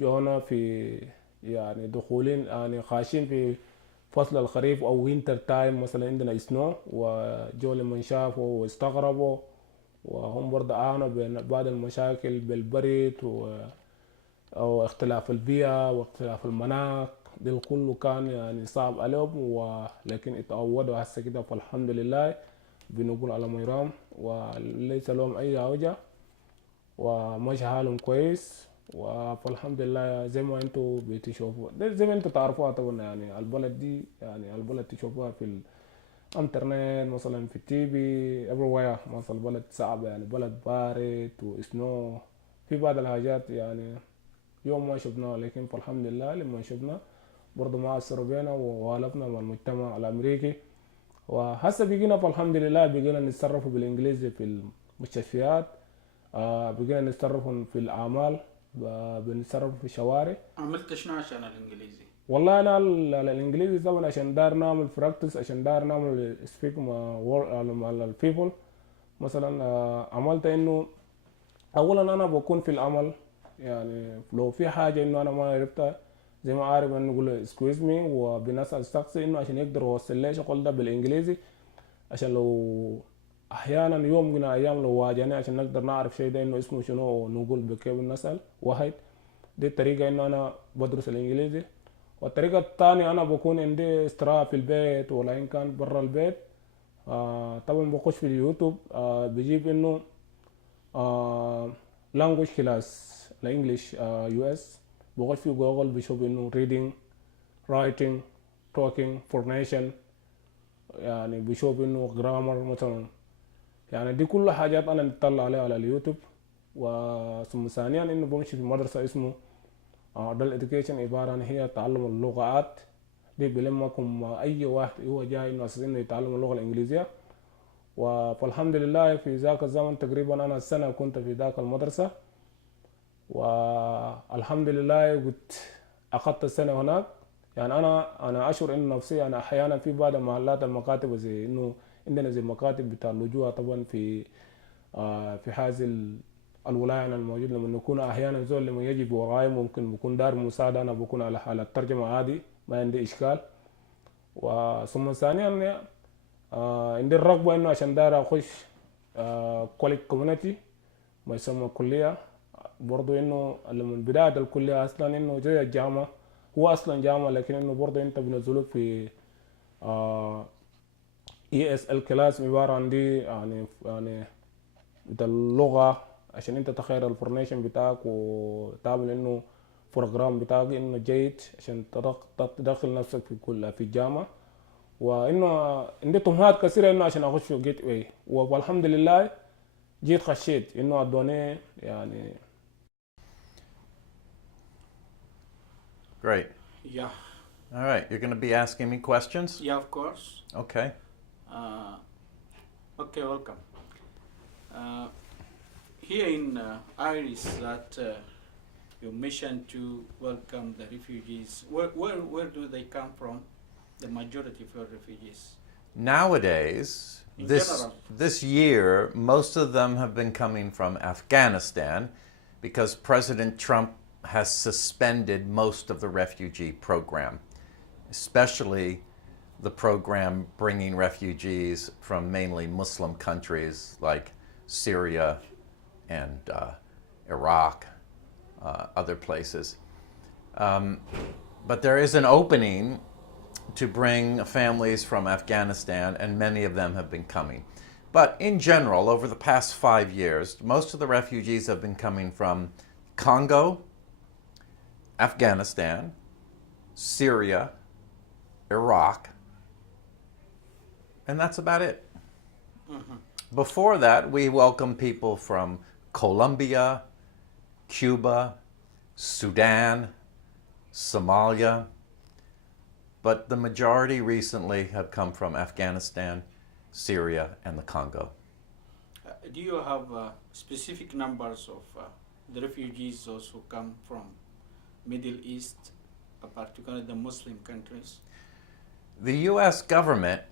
جونا في يعني دخولين يعني خاشين في فصل الخريف او وينتر تايم، مثلا عندنا سنو، وجو لما شافوا واستغربوا، وهم برضه عانوا بين بعض المشاكل بالبرد أو اختلاف البيئة واختلاف المناخ. ده كله كان يعني صعب عليهم، ولكن اتعودوا هسه كده، فالحمد لله بنقول على ميرام وليس لهم أي وجع، وماشي حالهم كويس. فالحمد لله زي ما انتوا بتشوفوا ده، زي ما انتوا تعرفوها طبعا، يعني البلد دي يعني البلد تشوفوها في الانترنت مثلا في التي في everywhere. مثلا البلد صعب، يعني بلد بارد وسنو في بعض الحاجات يعني يوم ما شفناه، لكن فالحمد لله لما شفنا برضه ما أثروا بينا ووالفنا مع المجتمع الأمريكي. وهسه بقينا فالحمد لله بقينا نتصرفوا بالإنجليزي في المستشفيات، بقينا نتصرفوا في الأعمال، بنتصرف في الشوارع. عملت شنو عشان الانجليزي؟ والله أنا الإنجليزي طبعا عشان دار نعمل براكتس، عشان دار نعمل سبيك مع البيبل. مثلا عملت إنه اولا انا بكون في العمل، يعني لو في حاجه انه انا ما عرفتها زي ما عارف انه نقول سكويز مي، وبنسال الشخص انه عشان يقدر يوصل لي شغل ده بالانجليزي، عشان لو احيانا يوم من الايام لو واجهني عشان نقدر نعرف شيء ده انه اسمه شنو، ونقول بكيف نسال واحد. دي الطريقه انه انا بدرس الانجليزي. والطريقه الثانيه انا بكون عندي استراحه في البيت ولا ان كان برا البيت، طبعا بخش في اليوتيوب، بجيب انه لانجوج كلاس الانجليش يو اس، بخش في جوجل بشوف انه reading writing talking formation، يعني بشوف انه جرامر مثلا. يعني دي كل حاجات انا بتطلع عليها على اليوتيوب. وثم ثانيا انه بمشي في مدرسة اسمه adult education، عبارة عن هي تعلم اللغات. دي بلمكم اي واحد هو جاي انه اساس انه يتعلم اللغة الانجليزية. فالحمد لله في ذاك الزمن تقريبا انا السنة كنت في ذاك المدرسة، والحمد لله كنت اخذت السنه هناك. يعني انا اشعر ان نفسي انا احيانا في بعض المحلات المكاتب زي انه عندنا زي مكاتب بتاع اللجوء طبعا في في هذه الولايه انا الموجود، لما نكون احيانا زول لما يجي وراي ممكن بكون دار مساعده، انا بكون على حاله ترجمه عادي ما عندي اشكال. وثم ثانيا عندي الرغبه انه عشان دار اخش كوليج كوميونتي ما يسمى كليه. برضو انه لما بداية الكلية اصلا انه زي الجامعة، هو اصلا جامعة لكن انه برضو انت بنزلوك في اي اس ال كلاس، عبارة عن دي يعني بتاع اللغة، عشان انت تخير الفورميشن بتاعك وتعمل انه بروجرام بتاعك انه جيد عشان تدخل نفسك في كل في الجامعة. وانه عندي طموحات كثيرة انه عشان اخش في جيت واي، والحمد لله جيت خشيت انه ادوني يعني. Great. Yeah. All right, you're going to be asking me questions? Yeah, of course. Okay. Uh, okay, welcome. Uh, Here in Iris, that you mentioned to welcome the refugees. Where do they come from? The majority of your refugees. Nowadays, In this general. this year, most of them have been coming from Afghanistan because President Trump has suspended most of the refugee program, especially the program bringing refugees from mainly Muslim countries like Syria and Iraq, other places. But there is an opening to bring families from Afghanistan, and many of them have been coming. But in general, over the past 5 years, most of the refugees have been coming from Congo, Afghanistan, Syria, Iraq, and that's about it. Before that, we welcomed people from Colombia, Cuba, Sudan, Somalia, but the majority recently have come from Afghanistan, Syria, and the Congo. Do you have specific numbers of the refugees, those who come from Middle East, particularly the Muslim countries? The U.S. government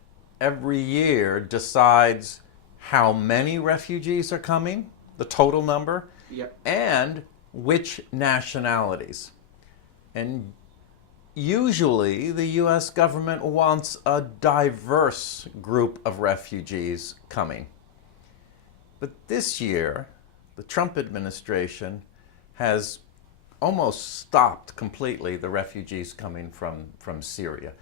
every year decides how many refugees are coming, the total number, Yeah. and which nationalities. And usually the US government wants a diverse group of refugees coming. But this year, the Trump administration has almost stopped completely the refugees coming from Syria.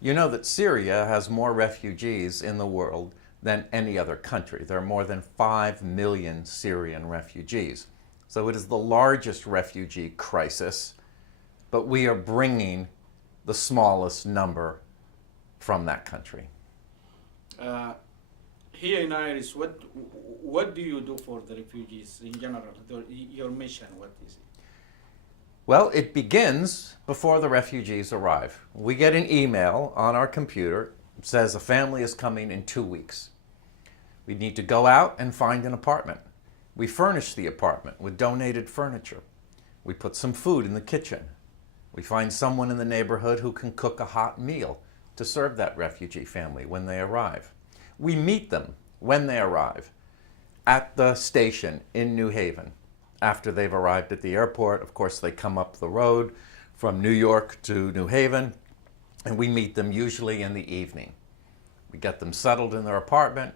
You know that Syria has more refugees in the world than any other country. There are more than 5 million Syrian refugees. So it is the largest refugee crisis, but we are bringing the smallest number from that country. Here in Iris, what do you do for the refugees in general? Your mission, what is it? Well, it begins before the refugees arrive. We get an email on our computer that says a family is coming in 2 weeks. We need to go out and find an apartment. We furnish the apartment with donated furniture. We put some food in the kitchen. We find someone in the neighborhood who can cook a hot meal to serve that refugee family when they arrive. We meet them when they arrive at the station in New Haven. After they've arrived at the airport, of course, they come up the road from New York to New Haven, and we meet them usually in the evening. We get them settled in their apartment,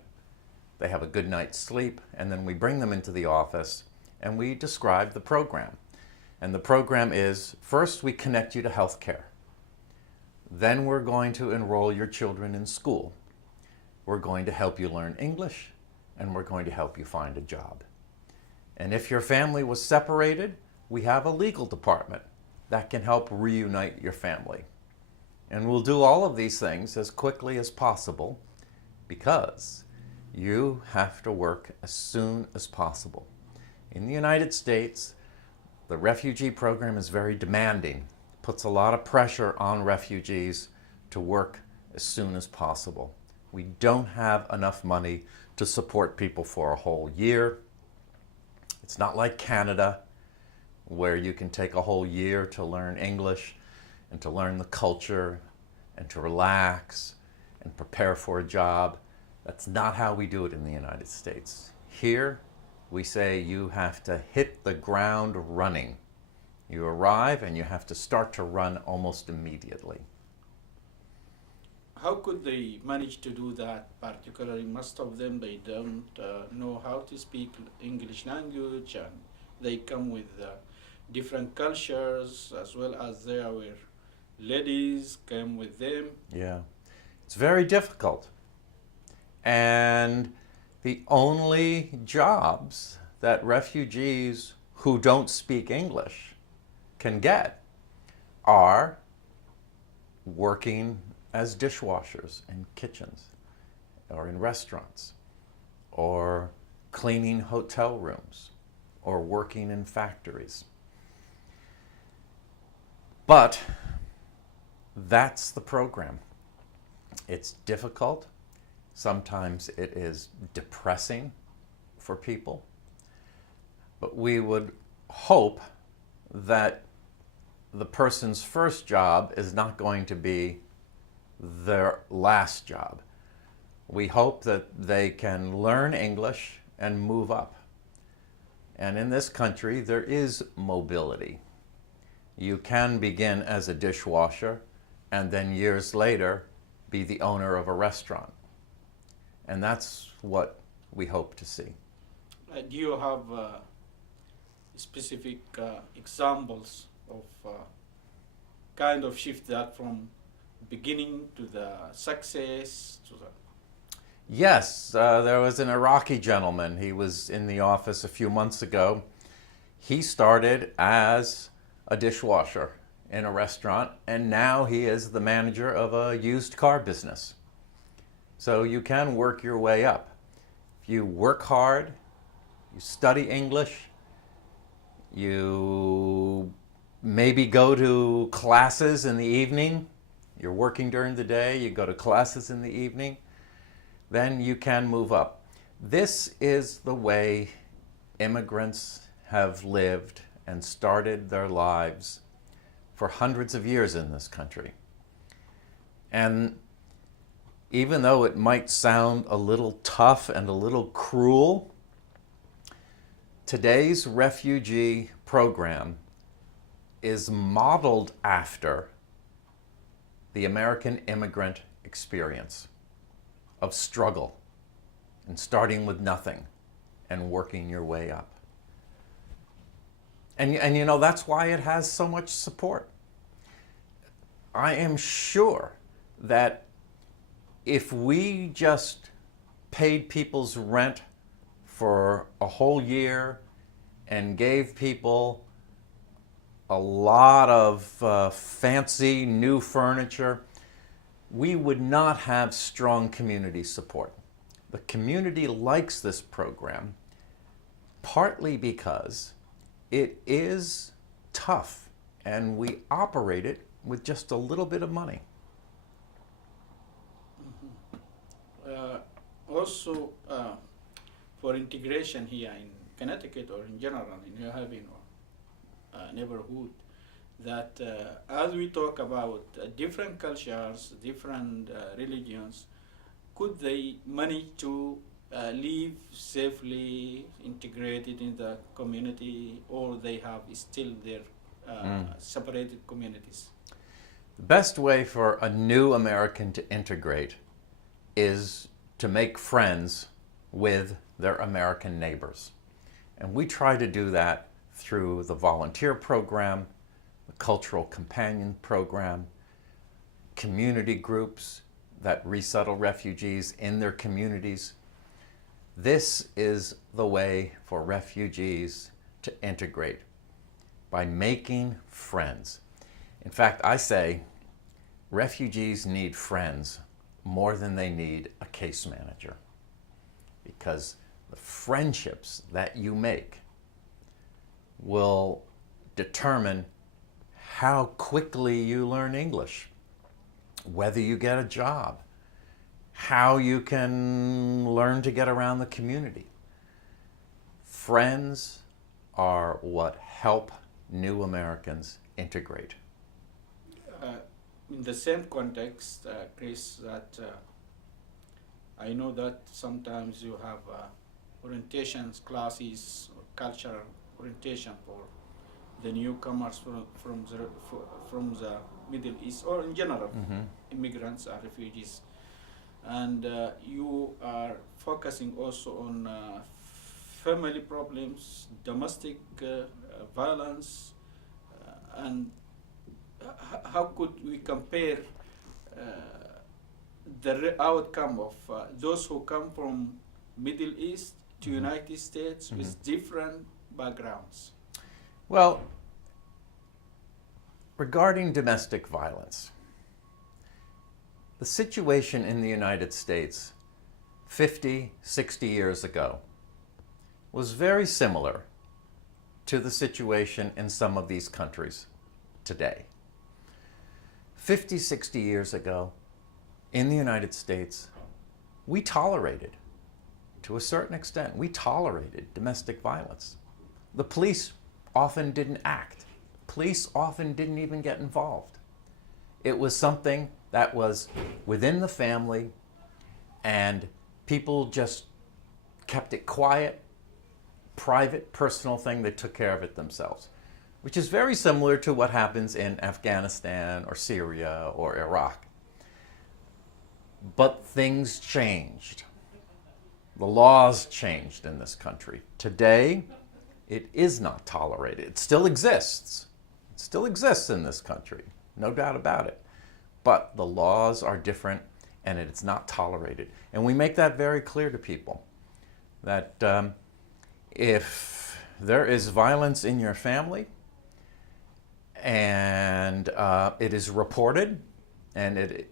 they have a good night's sleep, and then we bring them into the office and we describe the program. And the program is, first we connect you to health care. Then we're going to enroll your children in school. We're going to help you learn English, and we're going to help you find a job. And if your family was separated, we have a legal department that can help reunite your family. And we'll do all of these things as quickly as possible because you have to work as soon as possible. In the United States, the refugee program is very demanding, puts a lot of pressure on refugees to work as soon as possible. We don't have enough money to support people for a whole year. It's not like Canada, where you can take a whole year to learn English and to learn the culture and to relax and prepare for a job. That's not how we do it in the United States. Here, we say you have to hit the ground running. You arrive and you have to start to run almost immediately. How could they manage to do that? Particularly, most of them, they don't know how to speak English language, and they come with different cultures, as well as there were ladies come with them. Yeah, it's very difficult. And the only jobs that refugees who don't speak English can get are working as dishwashers in kitchens or in restaurants, or cleaning hotel rooms, or working in factories. But that's the program. It's difficult. Sometimes it is depressing for people. But we would hope that the person's first job is not going to be their last job. We hope that they can learn English and move up. And in this country, there is mobility. You can begin as a dishwasher and then years later be the owner of a restaurant. And that's what we hope to see. Do you have specific examples of kind of shift that from beginning to the success to the... Yes, there was an Iraqi gentleman. He was in the office a few months ago. He started as a dishwasher in a restaurant, and now he is the manager of a used car business. So you can work your way up. If you work hard, you study English, you maybe go to classes in the evening. You're working during the day, you go to classes in the evening, then you can move up. This is the way immigrants have lived and started their lives for hundreds of years in this country. And even though it might sound a little tough and a little cruel, today's refugee program is modeled after the American immigrant experience of struggle and starting with nothing and working your way up. And you know, that's why it has so much support. I am sure that if we just paid people's rent for a whole year and gave people a lot of fancy new furniture, we would not have strong community support. The community likes this program partly because it is tough and we operate it with just a little bit of money. Also, for integration here in Connecticut or in general in New Haven or neighborhood, that as we talk about different cultures, different religions, could they manage to live safely, integrated in the community, or they have still their separated communities? The best way for a new American to integrate is to make friends with their American neighbors. And we try to do that through the volunteer program, the cultural companion program, community groups that resettle refugees in their communities. This is the way for refugees to integrate, by making friends. In fact, I say refugees need friends more than they need a case manager, because the friendships that you make will determine how quickly you learn English, whether you get a job, how you can learn to get around the community. Friends are what help new Americans integrate. In the same context, Chris, that I know that sometimes you have orientations classes, or cultural orientation for the newcomers from the Middle East, or in general, immigrants or refugees. And you are focusing also on family problems, domestic violence, and how could we compare the outcome of those who come from Middle East to United States with different backgrounds? Well, regarding domestic violence, the situation in the United States 50, 60 years ago was very similar to the situation in some of these countries today. 50, 60 years ago, in the United States, we tolerated, to a certain extent, we tolerated domestic violence. The police often didn't act. Police often didn't even get involved. It was something that was within the family, and people just kept it quiet, private, personal thing. They took care of it themselves, which is very similar to what happens in Afghanistan or Syria or Iraq. But things changed. The laws changed in this country. Today, it is not tolerated. It still exists. It still exists in this country, no doubt about it. But the laws are different, and it's not tolerated. And we make that very clear to people, that if there is violence in your family, and it is reported, and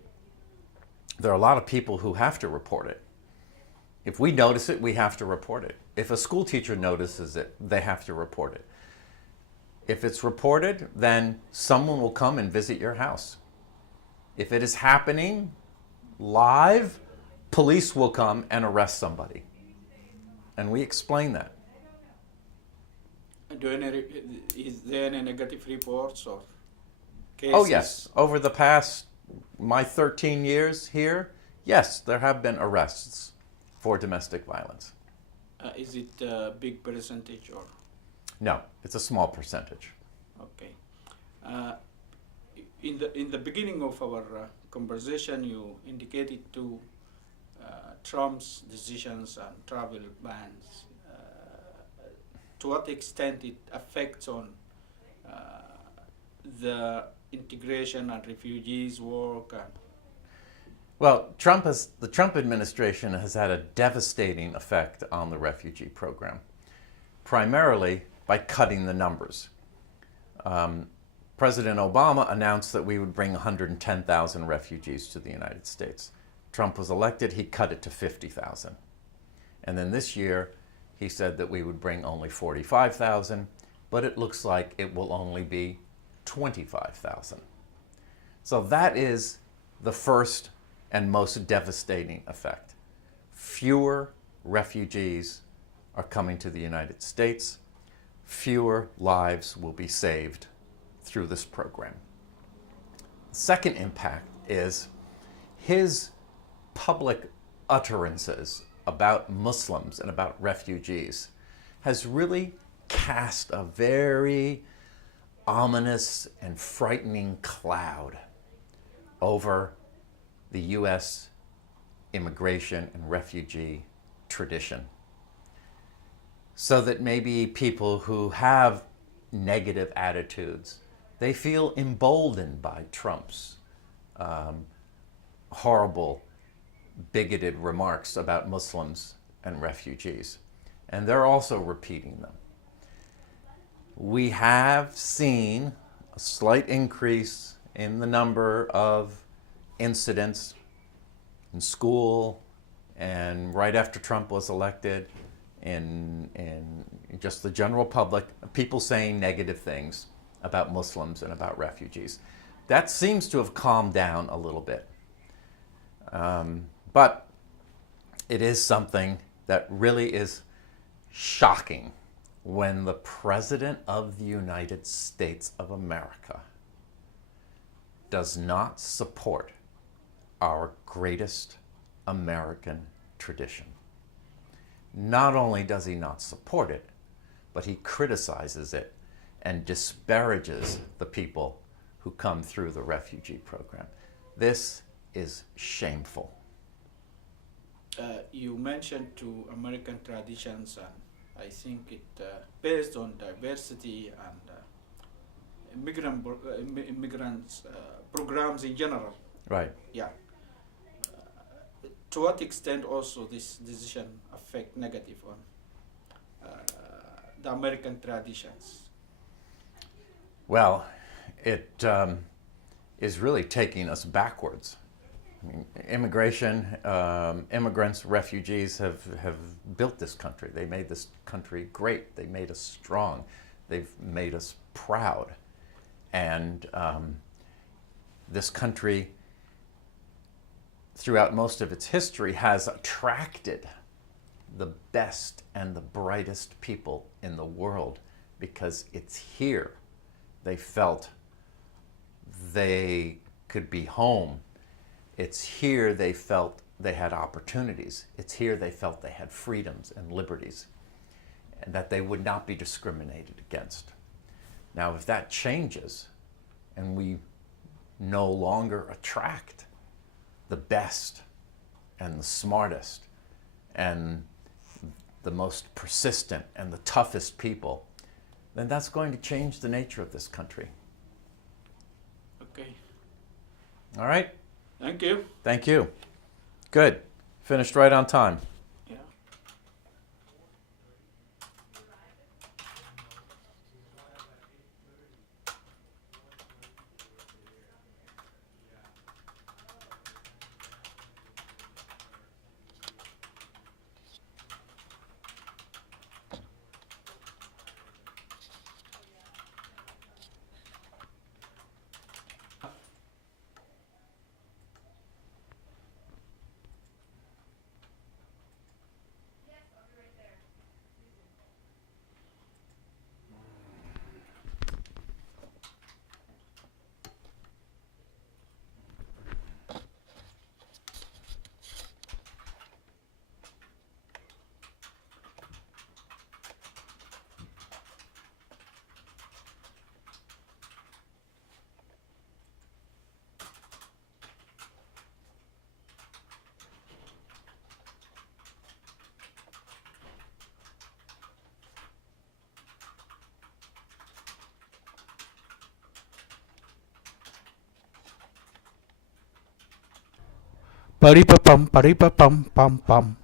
there are a lot of people who have to report it. If we notice it, we have to report it. If a school teacher notices it, they have to report it. If it's reported, then someone will come and visit your house. If it is happening live, police will come and arrest somebody. And we explain that. Is there any negative reports or cases? Oh, yes. Over the past, my 13 years here, yes, there have been arrests for domestic violence. Is it a big percentage or? No, it's a small percentage. Okay. In the beginning of our conversation, you indicated to Trump's decisions and travel bans. To what extent it affects on the integration and refugees work? Well, the Trump administration has had a devastating effect on the refugee program, primarily by cutting the numbers. President Obama announced that we would bring 110,000 refugees to the United States. Trump was elected, he cut it to 50,000. And then this year, he said that we would bring only 45,000, but it looks like it will only be 25,000. So that is the first and most devastating effect. Fewer refugees are coming to the United States. Fewer lives will be saved through this program. The second impact is his public utterances about Muslims and about refugees has really cast a very ominous and frightening cloud over the U.S. immigration and refugee tradition. So that maybe people who have negative attitudes, they feel emboldened by Trump's horrible, bigoted remarks about Muslims and refugees. And they're also repeating them. We have seen a slight increase in the number of incidents in school and right after Trump was elected in just the general public, people saying negative things about Muslims and about refugees. That seems to have calmed down a little bit. But it is something that really is shocking when the President of the United States of America does not support our greatest American tradition. Not only does he not support it, but he criticizes it and disparages the people who come through the refugee program. This is shameful. You mentioned to American traditions, and I think it based on diversity and immigrants programs in general. Right. Yeah. To what extent also this decision affect negative on the American traditions? Well, it is really taking us backwards. I mean, immigrants, refugees have built this country. They made this country great. They made us strong. They've made us proud. And this country, throughout most of its history, has attracted the best and the brightest people in the world because it's here they felt they could be home. It's here they felt they had opportunities. It's here they felt they had freedoms and liberties and that they would not be discriminated against. Now, if that changes and we no longer attract the best and the smartest and the most persistent and the toughest people, then that's going to change the nature of this country. Okay. All right? Thank you. Thank you. Good. Finished right on time. Yeah. Pari-pa-pum, pari-pa-pum, pum, pum.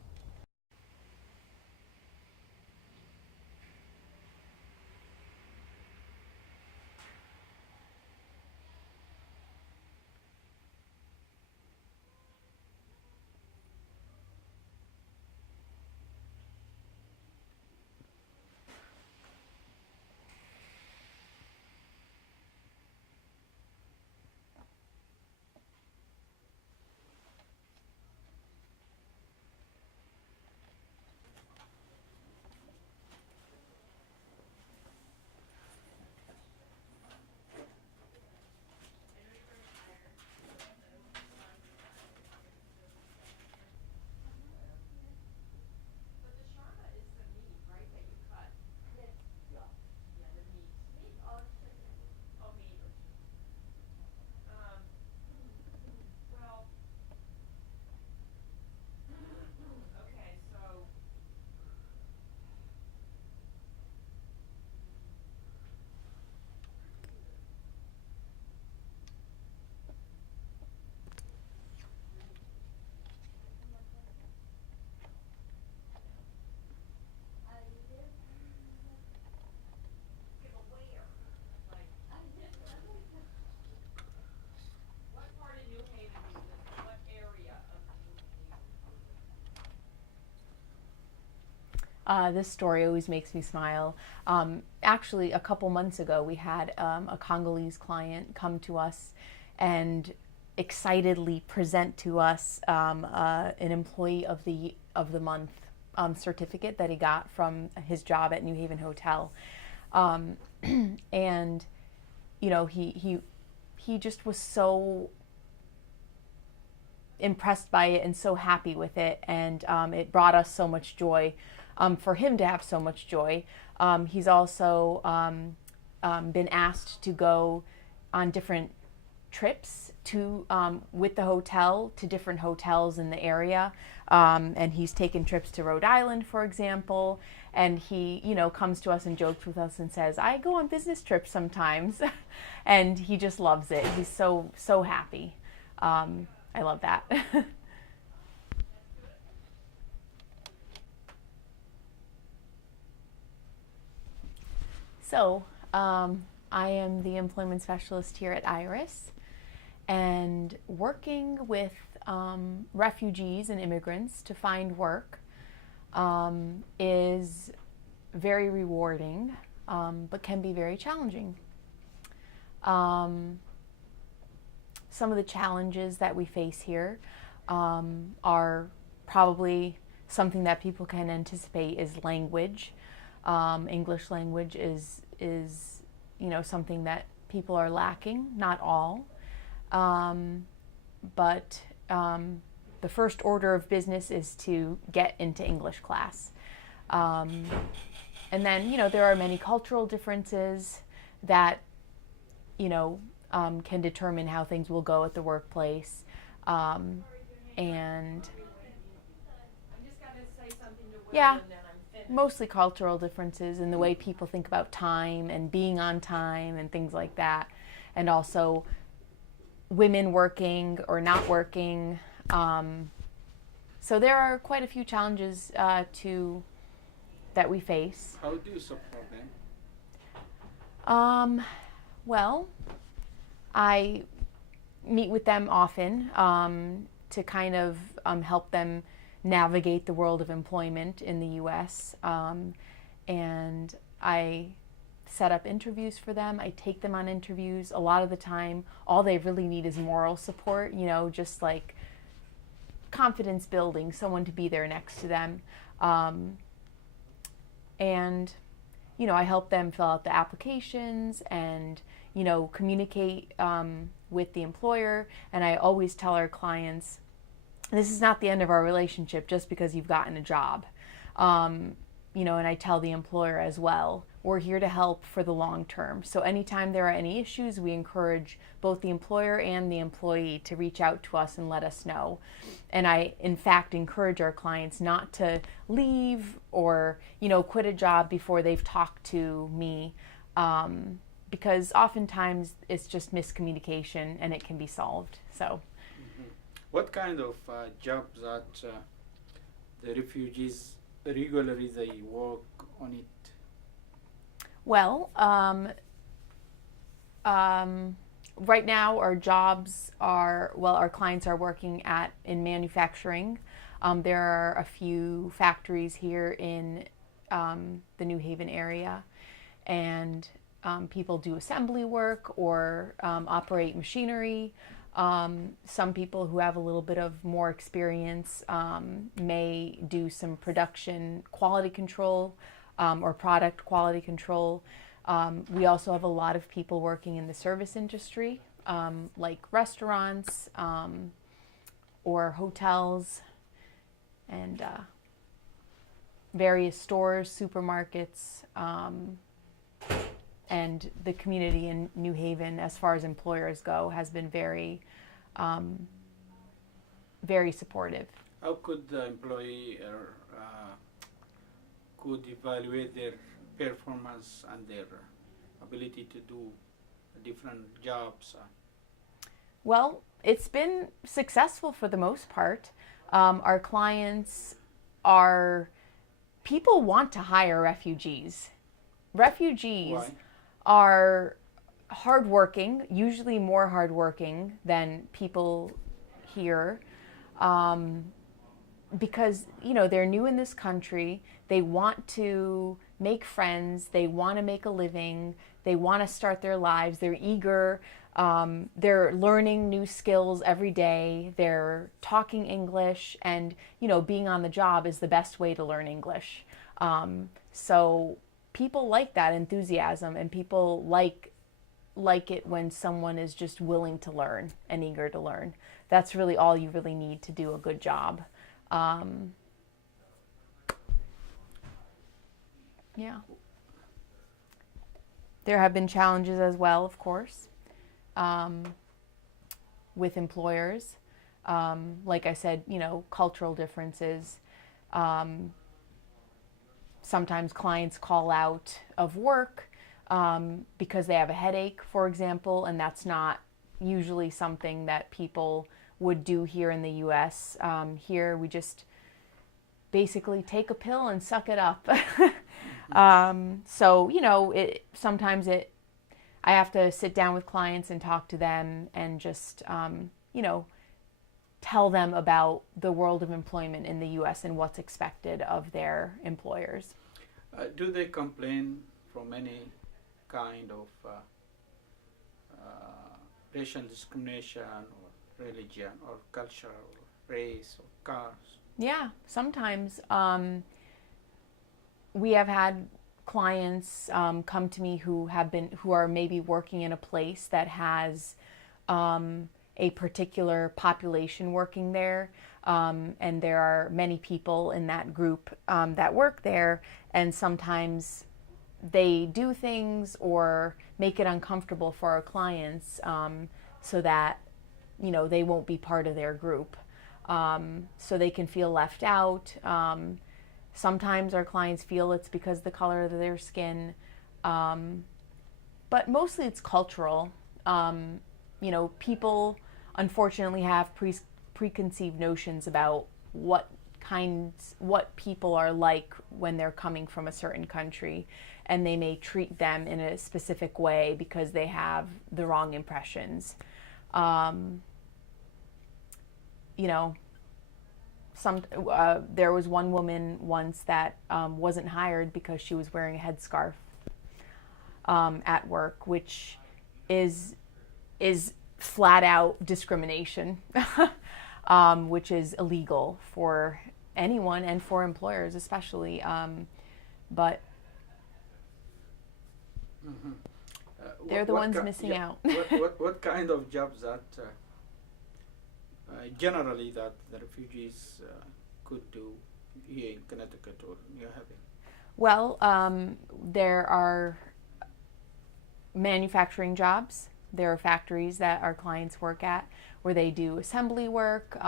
This story always makes me smile. Actually, a couple months ago, we had a Congolese client come to us and excitedly present to us an Employee of the Month certificate that he got from his job at New Haven Hotel, and you know he just was so impressed by it and so happy with it, and it brought us so much joy. For him to have so much joy, he's also been asked to go on different trips to with the hotel to different hotels in the area, and he's taken trips to Rhode Island, for example. And he, comes to us and jokes with us and says, "I go on business trips sometimes," and he just loves it. He's so happy. I love that. So, I am the employment specialist here at IRIS, and working with refugees and immigrants to find work is very rewarding, but can be very challenging. Some of the challenges that we face here are probably something that people can anticipate is language. English language is something that people are lacking, not all. But the first order of business is to get into English class. And then, there are many cultural differences that, can determine how things will go at the workplace. And yeah, mostly cultural differences in the way people think about time and being on time and things like that. And also women working or not working. So there are quite a few challenges that we face. How do you support them? Well, I meet with them often to kind of help them navigate the world of employment in the U.S. And I set up interviews for them. I take them on interviews. A lot of the time, all they really need is moral support, just like confidence building, someone to be there next to them. And, I help them fill out the applications and, communicate with the employer. And I always tell our clients, this is not the end of our relationship just because you've gotten a job. And I tell the employer as well, we're here to help for the long term. So anytime there are any issues, we encourage both the employer and the employee to reach out to us and let us know. And I, in fact, encourage our clients not to leave or, quit a job before they've talked to me, because oftentimes it's just miscommunication and it can be solved. So. what kind of jobs that the refugees regularly they work on it? Well, right now our jobs are, well, our clients are working in manufacturing. There are a few factories here in the New Haven area, and people do assembly work or operate machinery. Some people who have a little bit of more experience may do some production quality control or product quality control. We also have a lot of people working in the service industry, like restaurants or hotels and various stores, supermarkets, and the community in New Haven, as far as employers go, has been very, very supportive. How could the employee could evaluate their performance and their ability to do different jobs? Well, it's been successful for the most part. Our clients are, people want to hire refugees. Refugees Why? are hardworking, usually more hardworking than people here, because, you know, they're new in this country. They want to make friends. They want to make a living. They want to start their lives. They're eager. They're learning new skills every day. They're talking English, and, you know, being on the job is the best way to learn English. So people like that enthusiasm, and people like it when someone is just willing to learn and eager to learn. That's really all you really need to do a good job. Yeah. There have been challenges as well, of course, with employers. Like I said, you know, cultural differences. Sometimes clients call out of work because they have a headache, for example, and that's not usually something that people would do here in the U.S. Here we just basically take a pill and suck it up. So, you know, sometimes I have to sit down with clients and talk to them and just, you know, tell them about the world of employment in the U.S. and what's expected of their employers. Do they complain from any kind of racial discrimination or religion or culture or race or caste? Yeah, sometimes we have had clients come to me who are maybe working in a place that has a particular population working there, and there are many people in that group that work there, and sometimes they do things or make it uncomfortable for our clients so that, you know, they won't be part of their group, so they can feel left out. Sometimes our clients feel it's because of the color of their skin, but mostly it's cultural. You know, people unfortunately have preconceived notions about what people are like when they're coming from a certain country, and they may treat them in a specific way because they have the wrong impressions. You know, there was one woman once that wasn't hired because she was wearing a headscarf at work, which is flat out discrimination, which is illegal for anyone and for employers especially. But they're the ones missing out. What kind of jobs that generally that the refugees could do here in Connecticut or New Haven? Well, there are manufacturing jobs. There are factories that our clients work at where they do assembly work,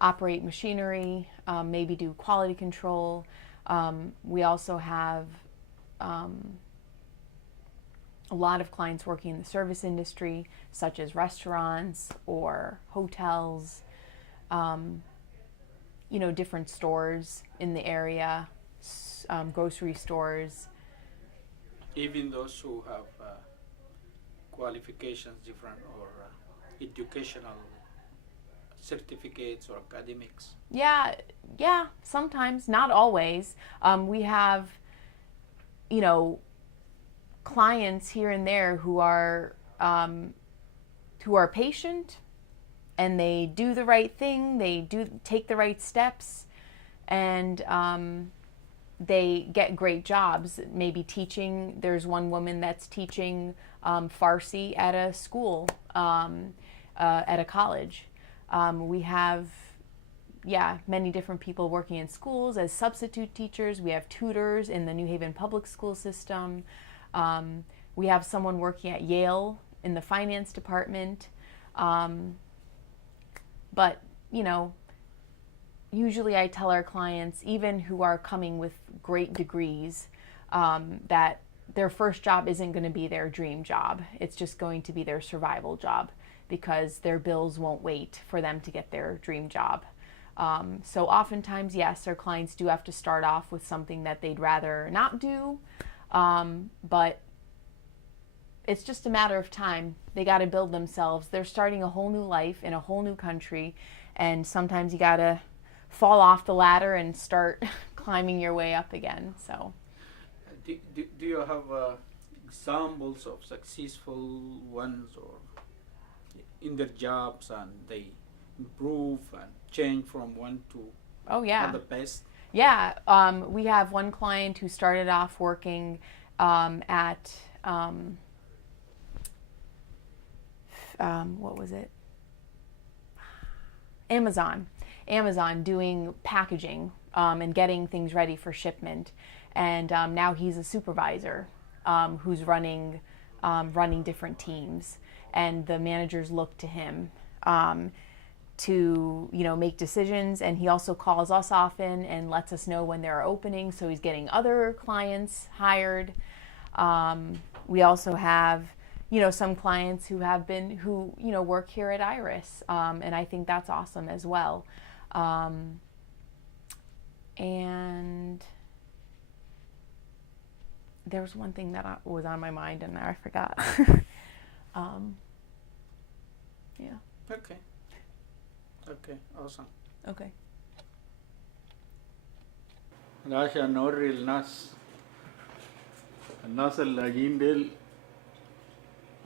operate machinery, maybe do quality control. We also have a lot of clients working in the service industry, such as restaurants or hotels. different stores in the area, grocery stores. Even those who have qualifications different or educational certificates or academics. Yeah, sometimes, not always. We have, clients here and there who are patient, and they do the right thing. They take the right steps, and they get great jobs. Maybe teaching. There's one woman that's teaching Farsi at a school, at a college. We have, many different people working in schools as substitute teachers. We have tutors in the New Haven public school system. We have someone working at Yale in the finance department. But, usually I tell our clients, even who are coming with great degrees, that their first job isn't going to be their dream job. It's just going to be their survival job, because their bills won't wait for them to get their dream job. So oftentimes, yes, our clients do have to start off with something that they'd rather not do, but it's just a matter of time. They got to build themselves. They're starting a whole new life in a whole new country, and sometimes you got to fall off the ladder and start climbing your way up again. So, Do you have examples of successful ones or in their jobs and they improve and change from one to the best? Yeah, we have one client who started off working at what was it? Amazon doing packaging and getting things ready for shipment, and now he's a supervisor who's running different teams, and the managers look to him to make decisions, and he also calls us often and lets us know when there are openings, so he's getting other clients hired. We also have some clients who work here at Iris, and I think that's awesome as well. And there was one thing that was on my mind and now I forgot. Okay, awesome. Okay. عشان نوري الناس اللاجئين ديل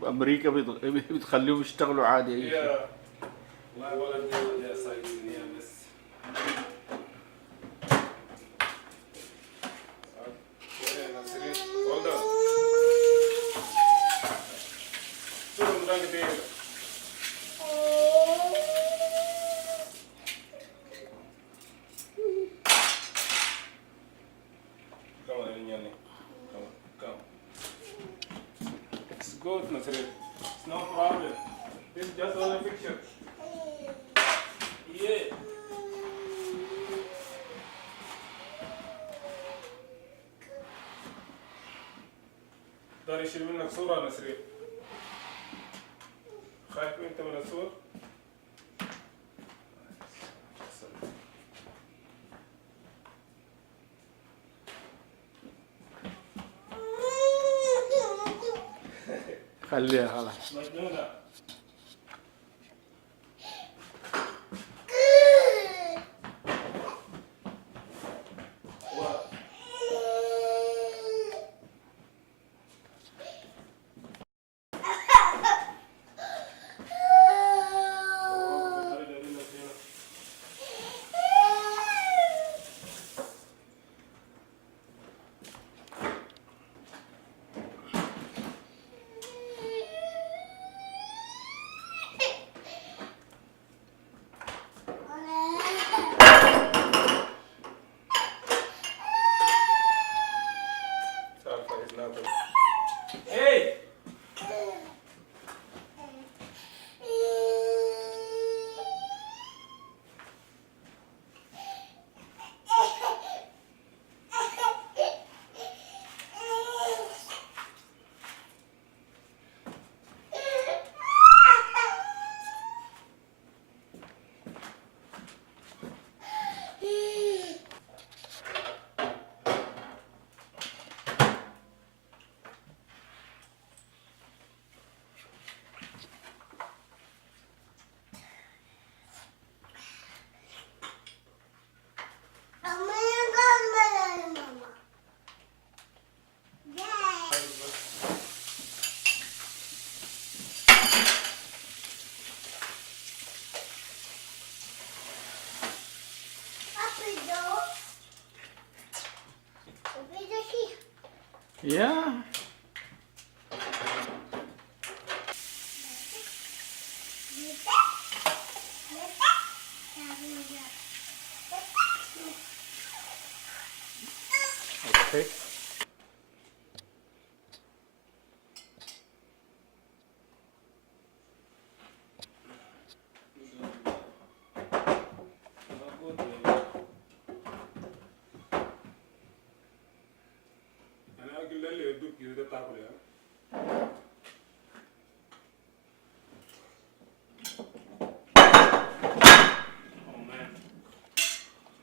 بأمريكا بتخليهم يشتغلوا عادي أي شيء. والله ولا الدول دي سايبين يا بس. It's good, Nasrid. It's no problem. This is just only picture. Yeah. دار يشيل منك صورة نسرين. خايف انت من الصور؟ خليها خلاص. مجنونة. Yeah. Okay. أنا أقول له يدوك يدوك تاكل